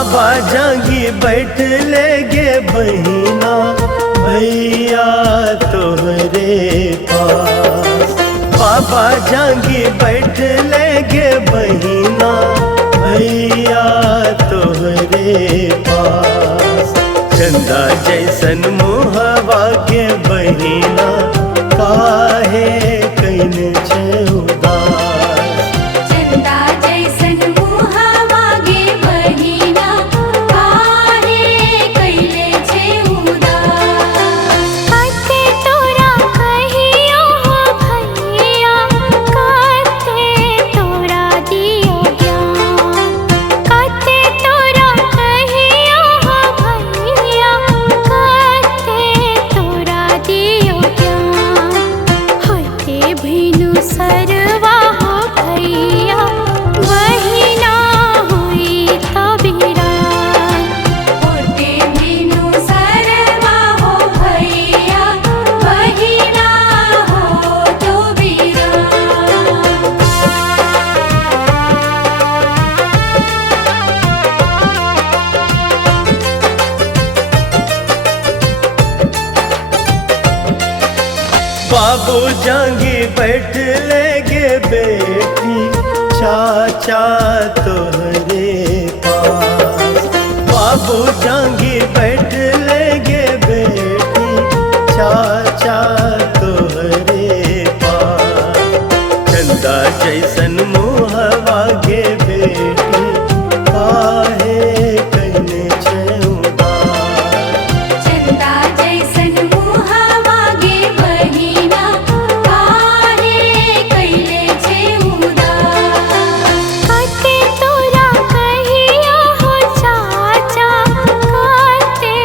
बाबा जांगी बैठ ले गे बहिना भैया तोहरे पास। बाबा जांगी बैठ ले गे बहिना भैया तोहरे पास। चंदा जैसन मुहवा के बहिना काहे कैन छे उदास। चंदा जैसन मुहवा गे बहिना काहे कैले छे उदास। कते तोरा कहियो हो भैया कते तोरा दियो ज्ञान। कते तोरा कहियो हो भैया कते तोरा दियो ज्ञान। होते भिनु सरवा हो भैया बहिना हुई तबीरान। होते भिनु सरवा हो भैया बहिना हो तबीरान। बाबू जांगी बैठ ले गे बेटी चाचा तोहरे पास। बाबू जांगी बैठ ले गे बेटी चाचा तोहरे पास। चंदा जैसन मुहवा गे बेटी काहे कैने छे उदास। चंदा जैसन मुहवा गे बहिना काहे कैले छे उदास। कते तोरा कहियो हो चाचा कते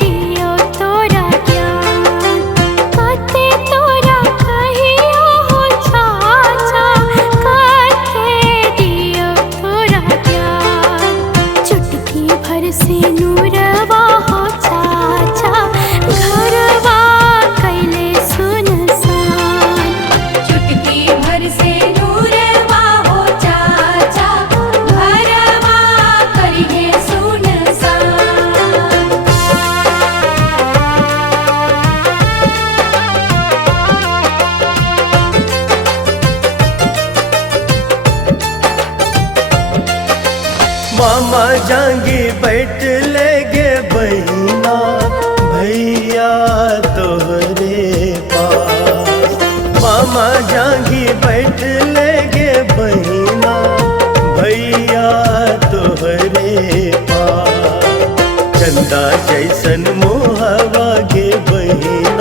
दियो तोरा ज्ञान। कते तोरा कहियो हो चाचा कते दियो तोरा ज्ञान। चुटकी भर से नूरवा हो चाचा घरवा कैले सुनसान। चुटकी भर से नूरवा हो चाचा घरवा करिहे सुनसान। मामा जांगी बैठ ले गे बहिना भैया तोहरे पास। मामा जांगी बैठ ले गे बहिना भैया तोहरे पास। चंदा जैसन मुहवा गे बहिना